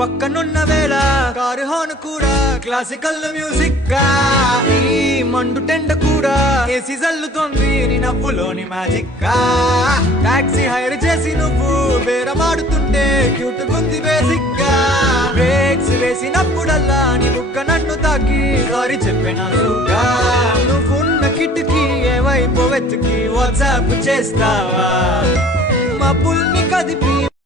పక్కనున్న వేళ car horn కూడా క్లాసికల్ మ్యూజిక్ గా ఈ మండు టెండ కూడా ఏసీ జల్లుతోంది నీ నవ్వులోని మ్యాజిక్ గా టాక్సీ హైర్ చేసి నువ్వు బేరమాడుతుంటే క్యూట్ గుంది బేసిక్ గా బ్రేక్స్ వేసినప్పుడల్లా నీ బుగ్గ నన్ను తాకి సారీ చెప్పినానుగా నువ్వున్న కిటికీ ఏవైపు వెతికి వాట్సాప్ చేస్తావా మా పుల్ని కదిపి